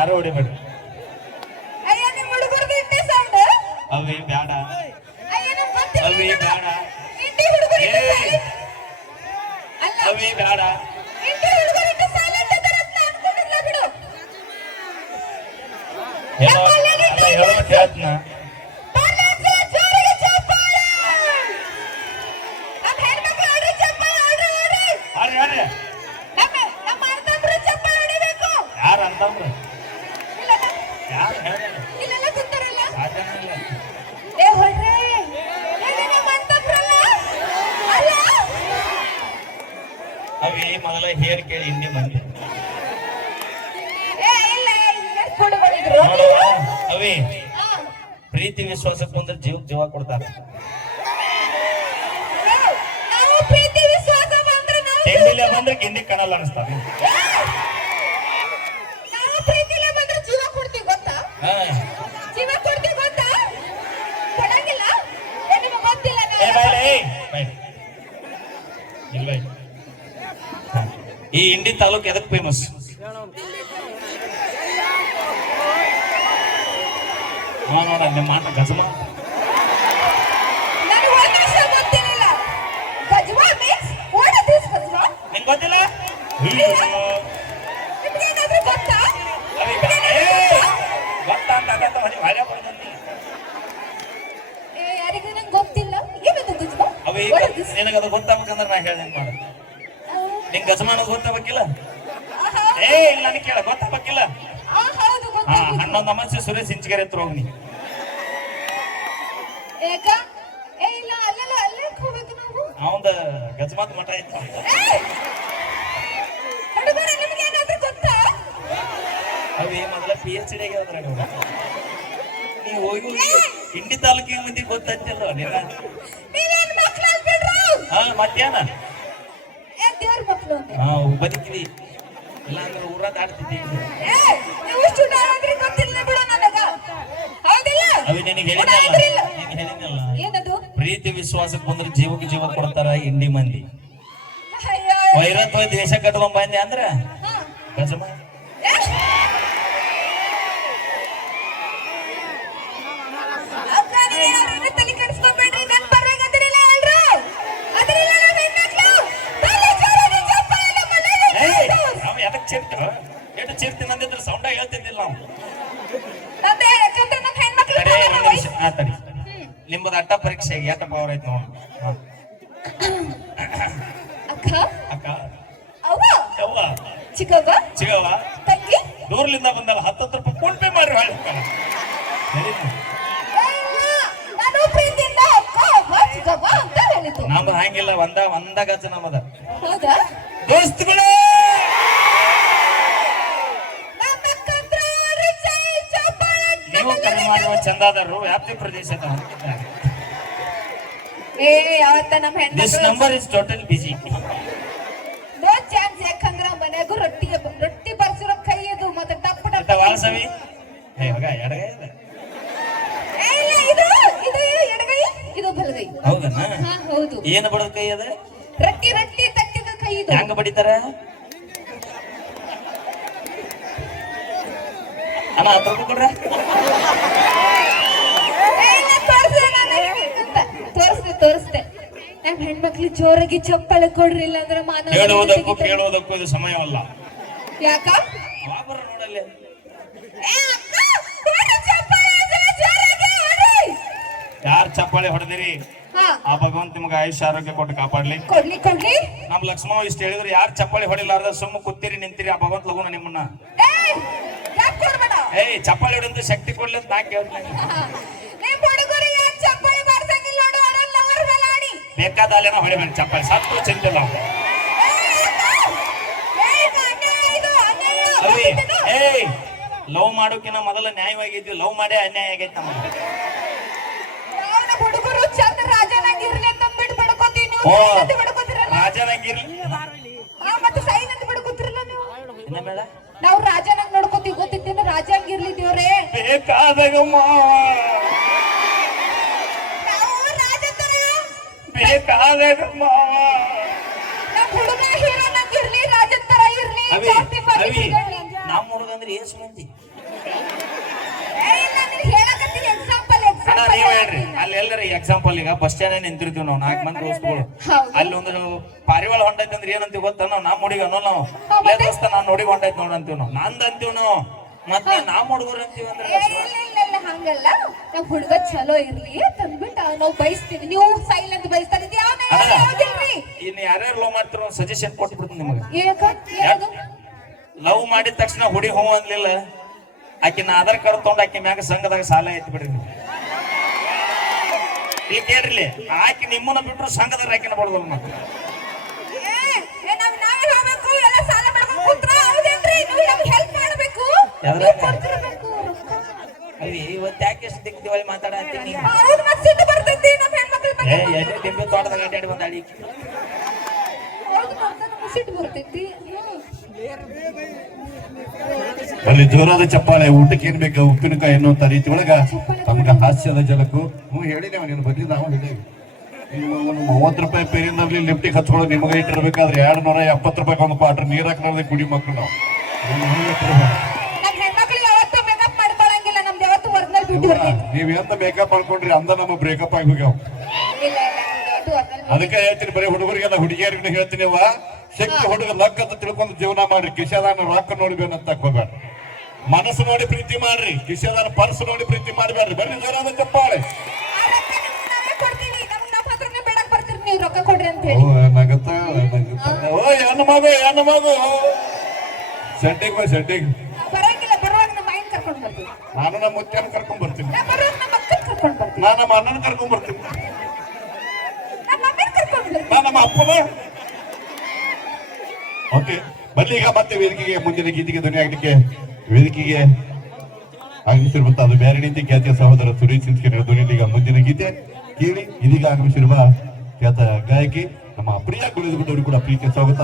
ಯಾರು ಹೊಡಿಬೇಡ್ರಿ. ಅಯ್ಯ ನಿಮ್ಮ ಹುಡುಗರದು ಇಟ್ಟೆ ಸೌಂಡ್ ಅವಿ ಬ್ಯಾಡ, ಅಯ್ಯ ನಮ್ ಗೊತ್ತಿಲ್ಲ ಅವಿ ಬ್ಯಾಡ, ಇಂಟಿ ಹುಡುಗರು ಇಟ್ಟೆ silent. ಅಲ್ಲ ಅವಿ ಬ್ಯಾಡ. ಇಂಟಿ ಹುಡುಗರು ಇಟ್ಟೆ ಸೈಲೆಂಟ್ ಅದರ ಅಂತ ಅನ್ಕೊಂಡಿಲ್ಲ ಬಿಡು. ಏನೋ ಅಲ್ಲ ಹೇಳೋ ಕೇಳ್ತನ. ಬಾಲಾಜಿ ಜೋರಿಗೆ ಚಪ್ಪಾಳೆ. ನಮ್ಮ ಹೆಣ್ಮಕ್ಳು ಆಡ್ರಿ ಚಪ್ಪಾಳೆ ಆಡ್ರಿ. ಆಡ್ರಿ ಆಡ್ರಿ. ನಮ್ಮ ಅಣ್ಣಂದ್ರು ಚಪ್ಪಾಳೆ ಹೊಡಿಬೇಕು. ಯಾರು ಅಂತಂದ್ರು? ಇಲ್ಲ ಯಾರು ಹೇಳಿಲ್ಲ? ಇಲ್ಲೆಲ್ಲ ಕೂತಾರಲ್ಲ. ಸಾಧ್ಯನೇ ಇಲ್ಲ. ಏ ಹೊಡ್ರೆ ಎಲ್ಲಿ ನಮ್ಮ ಅಣ್ಣಂದ್ರಲ್ಲ ಅಲ್ಲ ಅವಿ ಮೊದಲ ಹೇರ್ ಕೇಳಿ ಹಿಂದಿ ಮಂದಿ ಏ ಇಲ್ಲ ಇಲ್ಲ ಕೊಡು ಬಂದಿದ್ರು ನೋಡುವ ಅವಿ ಹಾ ಪ್ರೀತಿ ವಿಶ್ವಾಸಕ್ಕೆ ಬಂದ್ರೆ ಜೀವಕ್ಕೆ ಜೀವ ಕೊಡ್ತಾರೆ. ನಾವು ಪ್ರೀತಿ ವಿಶ್ವಾಸ ಬಂದ್ರೆ ನಾವು ತಿಂಡಿಲೆ ಬಂದ್ರೆ ಗಿಂಡಿ ಕಣಲ್ಲ ಅನಿಸ್ತಾರೆ. ನಾವು ಪ್ರೀತಿಲೆ ಬಂದ್ರೆ ಜೀವ ಕೊಡ್ತೀವಿ ಗೊತ್ತಾ? ಹಾ ಜೀವ ಕೊಡ್ತೀವಿ ಗೊತ್ತಾ? ಕೊಡಂಗಿಲ್ಲ ಏ ನಿಮಗೆ ಗೊತ್ತಿಲ್ಲ ಏ ಬಾಯ್ಲೆ ಬಾಯ್ ಇಲ್ಲ ಬಾಯ್. ಈ ಇಂಡಿ ತಾಲೂಕ್ ಎದಕ್ ಫೇಮಸ್? ನೋಡ ನಿಮ್ಮ ಮಾಟ ಗಜಮ ನನಗೆ ಒಂದು ವಿಷಯ ಗೊತ್ತಿರಲಿಲ್ಲ. ಗಜ್ವಾ ಮೀನ್ಸ್ ವಾಟ್ ಇಸ್ ದಿಸ್ ಗಜ್ವಾ? ನಿಂಗೆ ಗೊತ್ತಿಲ್ಲ? ನಿಮಗೆ ಏನಾದರೂ ಗೊತ್ತಾ? ಅವಿ ಗೊತ್ತಾ ಅಂತ ಆಗತ್ತ ಮನೆ ಭಾಳ ಬರ್ತೈತಿ. ಏ ಯಾರಿಗೂ ನಂಗೆ ಗೊತ್ತಿಲ್ಲ. ಏನದು ಗಜ್ವಾ? ಅವಿ What is this? ನಿನಗದು ಗೊತ್ತಾಗ್ಬೇಕಂದ್ರೆ ನಾ ಹೇಳ್ದಂಗೆ ಮಾಡ. ನಿಂಗೆ ಗಜಮ ಅನ್ನೋದು ಗೊತ್ತಾಗಬೇಕಿಲ್ಲ? ಆಹಾ. ಏ ಇಲ್ಲ ನನಗೆ ಕೇಳ ಗೊತ್ತಾಗಬೇಕಿಲ್ಲ? ಆ ಹೌದು ಹಾ ಗೊತ್ತಾಯ್ತು. ಹನ್ನೊಂದು ಅಮಾಸೆ ಸುರೇಶ್ ಇಂಚಿಗೆರೆ ಹತ್ರ ಹೋಗ್ನಿ. ಏಕ ಏ ಇಲ್ಲ ಅಲ್ಲೆಲ್ಲ ಅಲ್ಲೇ ಹೋಗ್ಬೇಕು ನಾವು. ಅವಂದ ಗಜಮಾತ್ ಮಠ ಇತ್ತು. ಹುಡುಗರೇ ನಿಮಗೆ ಏನಾದರೂ ಗೊತ್ತಾ? ಅವಿ ಮೊದಲ PhD ಆಗ್ಯಾದ್ರಾಗ ನೀವು ಹೋಗಿ ಇಂಡಿ ತಾಲೂಕಿಗೆ ಮಂದಿ ಗೊತ್ತಾಯ್ತಿಲ್ಲ ನೀನ. ನೀವೇನ್ ಮಕ್ಕಳು ಆಗ್ಬಿಡ್ರು? ಹಾ ಮತ್ತೇನ ಏ ದೇವ್ರ ಮಕ್ಕಳು ಅಂತ. ಹಾ ಬದುಕಿದಿ ಇಲ್ಲ ಅಂದ್ರೆ ಊರ ದಾಡ್ತಿದ್ದಿ. ಏ ನೀವು ಸ್ಟುಡ ಆದ್ರೆ ಗೊತ್ತಿಲ್ಲ ಬಿಡು ನನಗ. ಹೌದಿಲ್ಲ? ಅವಿ ನಿನಗೆ ಕೂಡ ಹೇಳಿದ್ನಲ್ಲ ಆದ್ರಿಲ್ಲ. ನಿನಗೆ ಹೇಳಿದ್ನಲ್ಲ ಏನದು? ಪ್ರೀತಿ ವಿಶ್ವಾಸಕ್ಕೆ ಬಂದ್ರೆ ಜೀವಕ್ಕೆ ಜೀವ ಕೊಡ್ತಾರ ಇಂಡಿ ಮಂದಿ. ಅಯ್ಯೋ ವೈರತ್ವ ದೇಶ ಕಟ್ಕೊಂಡ್ ಬಂದೆ ಅಂದ್ರ ಹಾ. ಗಜಮ ಏ? ಅಕ್ಕ ನೀವೇನಾದ್ರೂ ತಲೆ ಕೆಡಿಸ್ಕೊಬೇಡ್ರಿ. ನನ್ನ ಪರವಾಗಿ ಅದ್ರಿಲ್ಲ ಎಲ್ರು. ಅದ್ರಿಲ್ಲ ನಮ್ಮ ಹೆಣ್ಮಕ್ಳು. ತಲೆ ಜೋರಾಗಿ ಚಪ್ಪಾಳೆ ನಮ್ಮ ಮನೆಯಲ್ಲಿ ಏಯ್ ಹೊಡ್ದು. ನಾವು ಎದಕ್ ಚಿರ್ತ ಎಷ್ಟು ಚಿರ್ತೀನಿ ಅಂದಿದ್ರೆ ಸೌಂಡ ಹೇಳ್ತಿದ್ದಿಲ್ಲ ನಾವು. ಅದೇ ಯಾಕಂದ್ರೆ ನಮ್ಮ ಹೆಣ್ಮಕ್ಳು ತಡಿ power ಒಂದ್ ನಿಮಿಷ. ವಯಸ್ಸು. ತಡಿ ನಿಮ್ಮದು ಅಟ್ಟ ಪರೀಕ್ಷೆ ಎಷ್ಟ ಪವರ್ ಐತಿ ನೋಡ. ಅಕ್ಕ ಅಕ್ಕ ಅವ್ವ ಯವ್ವ ಚಿಕ್ಕವ್ವ ಚಿಗವ್ವ ತಂಗಿ ದೂರ್ಲಿಂದ ಬಂದಲ್ಲ 10 ರೂಪಾಯಿ ಫೋನ್ ಪೇ ಮಾಡ್ರಿ ಹೇಳ್ಬೇಕಲ್ಲ. ನಾನು ಪ್ರೀತಿಯಿಂದ ಅಕ್ಕ ಅವ್ವ ಚಿಕ್ಕವ್ವ ಅಂತ ಹೇಳಿದ್ದು. ನಮ್ದು ಹಂಗಿಲ್ಲ ಒಂದ ಗಜ ನಮ್ಮದ ಹೌದಾ? ದೋಸ್ತುಗಳೇ ನಮ್ಮ ಅಕ್ಕಂದ್ರು ರಿಚೈ ಚಪ್ಪಾಳೆ ನೀವು ಕರೆ ಮಾಡುವ ಚಂದಾದಾರರು ವ್ಯಾಪ್ತಿ ಪ್ರದೇಶದ ಏ ಯಾವತ್ತ ನಮ್ಮ ದಿಸ್ ಹೆಣ್ಮಕ್ಳು number is total busy. No chance. ಯಾಕಂದ್ರ ಮನೆಗೂ ರೊಟ್ಟಿ ಬರ್ಸಿರೋ ಕೈ ಇದು ಮತ್ತೆ ಟಪ್ ಟಪ್ ವಾಸವಿ ಏ ಮಗ ಎಡಗೈ ಇದೆ. ಏ ಇಲ್ಲ ಇದು ಇದು ಎಡಗೈ ಇದು ಬಲಗೈ. ಹೌದನ್ನ ಹಾ ಹೌದು. ಏನು ಬಡದ ಕೈ ಅದ? ರೊಟ್ಟಿ ತಟ್ಟಿದ ಕೈ ಇದು. ಹೆಂಗ ಬಡಿತಾರ ಅಣ್ಣ 10 ರೂಪಾಯಿ ಕೊಡ್ರ. ತೋರಿಸ್ದೆ ನಮ್ಮ ಹೆಣ್ಮಕ್ಳು ಜೋರಾಗಿ ಚಪ್ಪಾಳೆ ಕೊಡ್ರಿ ಇಲ್ಲ ಅಂದ್ರೆ ಮಾನವ ಹೇಳುವುದಕ್ಕೂ ಕೇಳುವುದಕ್ಕೂ ಇದು ಸಮಯವಲ್ಲ. ಯಾಕ? ವಾಪರ ನೋಡಲ್ಲಿ ಏ ಅಕ್ಕ, ಹೊಡಿ ಚಪ್ಪಾಳೆ ಜೋರಾಗಿ ಹೊಡಿ. ಯಾರು ಚಪ್ಪಾಳೆ ಹೊಡೆದಿರಿ ಹಾ ಆ ಭಗವಂತ ನಿಮ್ಗೆ ಆಯುಷ್ಯ ಆರೋಗ್ಯ ಕೊಟ್ಟು ಕಾಪಾಡ್ಲಿ. ಕೊಡ್ಲಿ ನಮ್ ಲಕ್ಷ್ಮಣ ಇಷ್ಟ ಹೇಳಿದ್ರು ಯಾರು ಚಪ್ಪಾಳೆ ಹೊಡಿಲಾರ್ದ ಸುಮ್ಮ ಕೂತಿರಿ ನಿಂತಿರಿ ಆ ಭಗವಂತ ಲಗುನ ನಿಮ್ಮನ್ನ ಏಯ್ ಯಾಕೆ ಕೊಡ್ಬೇಡ? ಏಯ್ ಚಪ್ಪಾಳೆ ಹೊಡೆದು ಶಕ್ತಿ ಕೊಡ್ಲಿ ಅಂತ ನಾ ಕೇಳ್ತೀನಿ. ನಿಮ್ ಹುಡುಗರು ಯಾಕೆ ಚಪ್ಪಾಳೆ ಮಾಡ್ಸಂಗಿಲ್ಲ ನೋಡು. ಅವರೆಲ್ಲ ಅವ್ರ ಮೇಲೆ ಆಡಿ ಬೇಕಾದ ಅಲ್ಲೇನ ಹೊಡಿಬೇಡಿ ಚಪ್ಪಾಳೆ ಸತ್ತು ಚಿಂತಿಲ್ಲ. ಅವಿ ಏಯ್ ಲವ್ ಮಾಡೋಕಿನ ಮೊದಲ ನ್ಯಾಯವಾಗಿದ್ವಿ ಲವ್ ಮಾಡೇ ಅನ್ಯಾಯ ಆಗೈತೆ ನಮಗೆ. ಹುಡುಗರು ಚಂದ ರಾಜನಾಗಿರ್ಲಿ ಅಂತ ಬಿಟ್ಟು ಬಡ್ಕೋತೀವಿ. ಓ ನೀವು ಬಡ್ಕೋತಿರಲ್ಲ. ರಾಜನಾಗಿರ್ಲಿ ಮತ್ತೆ ಸೈಲೆಂಟ್ ಬಡ್ಕೋತಿರಲ್ಲ ನೀವು. ಇನ್ನ ಮೇಡ ನಾವು ರಾಜನಾಗ್ ನೋಡ್ಕೋತೀವಿ ಗೊತ್ತಿದ್ದೇನೆ. ರಾಜಾಗಿರ್ಲಿ ದೇವ್ರೆ. ಬೇಕಾದಾಗಮ್ಮ ನಾವು ರಾಜ ತರ ಬೇಕಾದಾಗಮ್ಮ ನಮ್ಮ ಹುಡುಗ ಹೀರೋನಾಗಿರ್ಲಿ ರಾಜ ತರ ಇರ್ಲಿ. ಅವಿ ಜಾಸ್ತಿ ಅವಿ ಪಾರ್ಟಿ ನಮ್ಮ ಹುಡುಗ ಅಂದ್ರೆ ಏಸ್ ಮಂದಿ ಏ, ಇಲ್ಲ, ನೀನ್ ಹೇಳಕತ್ತೀನಿ ಎಕ್ಸಾಂಪಲ್ ಅಣ್ಣ ನೀವ್ ಹೇಳ್ರಿ ಅಲ್ಲಿ ಎಲ್ಲರ ಎಕ್ಸಾಂಪಲ್ ಈಗ ಬಸ್ ಸ್ಟ್ಯಾಂಡ್ ನಿಂತಿರ್ತೀವಿ ನಾವು 4 ಮಂದಿ ದೋಸ್ತಗಳು ಹೌದು. ಅಲ್ಲಿ ಒಂದು ಪಾರಿವಾಳ ಹೊಂಟೈತೆ ಅಂದ್ರೆ ಏನಂತೀವಿ ಗೊತ್ತ ನಾವು ನಮ್ಮ ಹುಡುಗ ಅನ್ನೋ ನಾವು ಲೇ ದೋಸ್ತ ನಾನು ಹುಡುಗ ಹೊಂಟೈತೆ ನೋಡ್ ಅಂತೀವಿ ನಾವು ನಂದ್ ಅಂತೀವಿ ನಾವು ಮತ್ತೆ ನಮ್ಮ ಹುಡುಗರು ಅಂತೀವಿ ಅಂದ್ರೆ ಏ, ಇಲ್ಲ ಹಂಗಲ್ಲ ನಮ್ ಹುಡುಗ ಚಲೋ ಇರ್ಲಿ ತಂದ್ಬಿಟ್ಟು ನಾವು ಬಯಸ್ತೀವಿ ನೀವು ಸೈಲೆಂಟ್ ಬಯಸ್ತಾರೆ ಇದು ಯಾವ್ದಿಲ್ರಿ ಇನ್ನು ಯಾರ್ಯಾರು ಲವ್ ಮಾಡ್ತಿರೋ ಸಜೆಷನ್ ಕೊಟ್ಬಿಡ್ತೀನಿ ನಿಮಗೆ ಯಾಕ ಯಾವ್ದು ಲವ್ ಮಾಡಿದ ತಕ್ಷಣ ಹುಡುಗಿ ಹೂ ಅನ್ಲಿಲ್ಲ ಆಕಿ ನಾ ಆಧಾರ್ ಕಾರ್ಡ್ ತಗೊಂಡ್ ಆಕಿ ಮ್ಯಾಗ ಸಂಘದಾಗ ಸಾಲ ಐತಿ ಬಿಡ್ರಿ ನೀವು ಇಲ್ಲಿ ಕೇಳ್ರಿ ಆಕಿ ನಿಮ್ಮನ್ನ ಬಿಟ್ರು ಸಂಘದಾಗ ಆಕಿನ ಬಡದಲ್ಲ ಮತ್ತೆ ನಾವೇ ಹೋಗ್ಬೇಕು ಎಲ್ಲ ಸಾಲ ಮಾಡ್ಕೊಂಡು ಕೂತ್ರ ಹೌದೇನ್ರಿ ನೀವು ನಮ್ಗೆ ಹೆಲ್ಪ್ ಮಾಡಬೇಕು ಯಾವ್ದ್ರಾಗ? ಕೊಡ್ತಿರ್ಬೇಕು ರೊಕ್ಕ. ಅವಿ ಇವತ್ತು ಯಾಕೆ ಎಷ್ಟು ದಿಕ್ಕಿವಳಿ ಮಾತಾಡತ್ತೀನಿ ಹೌದು ಮತ್ತೆ ಸಿಟ್ಟು ಬರ್ತೈತಿ ನಮ್ಮ ಹೆಣ್ಮಕ್ಳ ಬಗ್ಗೆ ಎಲ್ಲಿ ಡಿಂಬೆ ತೋಟದಾಗ ಅಡ್ಡಾಡಿ ಬಂದ ಅಡಿ ಹೌದು ಮತ್ತೆ ನಮ್ಗೆ ಸಿಟ್ಟು ಬರ್ತೈತಿ ಅಲ್ಲಿ ಜೋರಾದ ಚಪ್ಪಾಳೆ ಊಟಕ್ಕೆ ಏನ್ ಬೇಕು ಉಪ್ಪಿನಕಾಯಿ ಅನ್ನುವಂತ ರೀತಿ ಒಳಗ ತಮ್ಗ ಹಾಸ್ಯದ ಜಲಕು ಹೇಳಿದೇವ ನೀನು ಬದ್ಲಿ ನಾವು ಹೇಳಿದೇವಿ 30 ರೂಪಾಯಿ ಪೇರಿಂದಲ್ಲಿ ಲಿಫ್ಟಿಗೆ ಹಚ್ಕೊಳ್ಳೋ ನಿಮಗೆ ಇಟ್ಟಿರ್ಬೇಕಾದ್ರೆ 270 ರೂಪಾಯಿ ಒಂದು ಕ್ವಾರ್ಟರ್ ನೀರ್ ಹಾಕ್ಲಾರ್ದೆ ಕುಡಿ ಮಕ್ಕಳು ನಾವು ನಮ್ಮ ಹೆಣ್ಮಕ್ಳು ಯಾವತ್ತೂ ಮೇಕಪ್ ಮಾಡ್ಕೊಳಂಗಿಲ್ಲ ನಮ್ದು ಯಾವತ್ತೂ ಒರಿಜಿನಲ್ ಬ್ಯೂಟಿ ಬರ್ತೈತಿ ನೀವ್ ಎಂತ ಮೇಕಪ್ ಮಾಡ್ಕೊಂಡ್ರಿ ಅಂದ ನಮ್ಮ ಬ್ರೇಕಪ್ ಆಗಿ ಹೋಗ್ಯಾವ ಇಲ್ಲ ನಮ್ದು ಯಾವತ್ತೂ ಒರಿಜಿನಲ್ ಅದಕ್ಕೆ ಹೇಳ್ತೀನಿ ಬರೀ ಹುಡುಗರಿಗೆಲ್ಲ ಹುಡುಗಿಯರಿಗೆ ಹೇಳ್ತೀನಿ ಶಕ್ತಿ ಹುಡುಗ ಲಕ್ ಅಂತ ತಿಳ್ಕೊಂಡು ಜೀವನ ಮಾಡ್ರಿ ಕಿಶದಾನ ರೊಕ್ಕ ನೋಡ್ಬೇಕಂತ ಹೋಗ್ಬೇಡ ಮನಸ್ಸು ನೋಡಿ ಪ್ರೀತಿ ಮಾಡ್ರಿ ಕಿಶದಾನ ಪರ್ಸ್ ನೋಡಿ ಪ್ರೀತಿ ಮಾಡ್ಬೇಡ್ರಿ ಬರ್ರಿ ಜೋರಾದ ಚಪ್ಪಾಳೆ ನಾವೇ ಕೊಡ್ತೀವಿ ನಮ್ಗೆ ನಮ್ಮ ಹತ್ರನೇ ಬೇಡಕ್ ಬರ್ತೀರಿ ನೀವು ರೊಕ್ಕ ಕೊಡ್ರಿ ಅಂತ ಓ ಹೇಳಿ ಏನಾಗತ್ತ ಓ ಹೆಣ್ಣು ಮಗು ಸೆಟ್ಟಿಗೆ ಬಾ ಸೆಟ್ಟಿಗೆ ಬರಂಗಿಲ್ಲ ಬರುವಾಗ ನಮ್ಮ ಮೈನ್ ಕರ್ಕೊಂಡು ಬರ್ತೀವಿ ನಾನು ನಮ್ಮ ಮುತ್ಯನ ಕರ್ಕೊಂಡ್ ಬರ್ತೀನಿ ನಾ ಬರುವಾಗ ನಮ್ಮ ಅಕ್ಕನ ಕರ್ಕೊಂಡು ಬರ್ತೀವಿ ನಾನು ನಮ್ಮ ಅಣ್ಣನ ಕರ್ಕೊಂಡ್ ಬರ್ತೀನಿ ನಮ್ಮ ಮಮ್ಮಿನ ಕರ್ಕೊಂಡು ಬರ್ತೀವಿ ನಾನು ನಮ್ಮ ಅಪ್ಪನ ಓಕೆ ಬನ್ನಿ ಈಗ ಮತ್ತೆ ವೇದಿಕೆಗೆ ಮುಂದಿನ ಗೀತೆಗೆ ಧ್ವನಿ ಆಗ್ಲಿಕ್ಕೆ ವೇದಿಕೆಗೆ ಆಗಮಿಸಿರುವಂತ ಅದು ಬೇರೆ ರೀತಿ ಖ್ಯಾತಿಯ ಸಹೋದರ ಸುರೇಶ್ ಸಿಂಸ್ಕಿನ ಧ್ವನಿಯಲ್ಲಿ ಈಗ ಮುಂದಿನ ಗೀತೆ ಕೇಳಿ ಇದೀಗ ಆಗಮಿಸಿರುವ ಖ್ಯಾತ ಗಾಯಕಿ ನಮ್ಮ ಪ್ರಿಯಾ ಕುಳಿದುಬಿಟ್ಟವರು ಕೂಡ ಪ್ರೀತಿಯ ಸ್ವಾಗತ